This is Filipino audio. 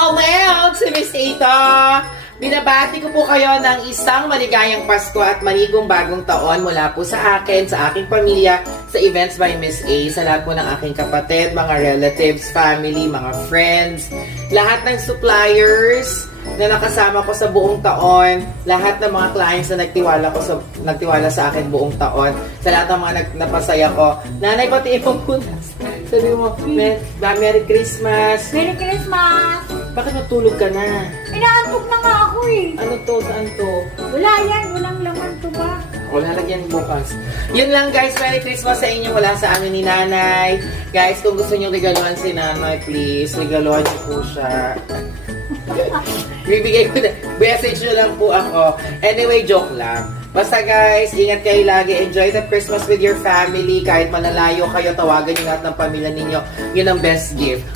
Well, si Miss Ito, binabati ko po kayo ng isang maligayang Pasko at maligong bagong taon mula po sa akin, sa aking pamilya, sa Events by Miss A, sa lahat po ng aking kapatid, mga relatives, family, mga friends, lahat ng suppliers na nakasama ko sa buong taon, lahat ng mga clients na nagtiwala sa akin buong taon, sa lahat ng mga napasaya ko. Nanay, batiin mo po. Sabi mo, Merry Christmas. Merry Christmas! Bakit matulog ka na? Inaantok na nga ako eh. Ano to? Saan to? Wala yan, walang laman to ba? Wala lagyan bukas. Yun lang guys, Merry Christmas sa inyo mula sa amin ni Nanay. Guys, kung gusto nyo regaluhan si Nanay, please, regaluhan niyo po siya. Bibigay ko na, message nyo lang po ako. Anyway, joke lang. Basta guys, ingat kayo lagi. Enjoy the Christmas with your family. Kahit malalayo kayo, tawagan nyo lahat ng pamilya ninyo. Yun ang best gift.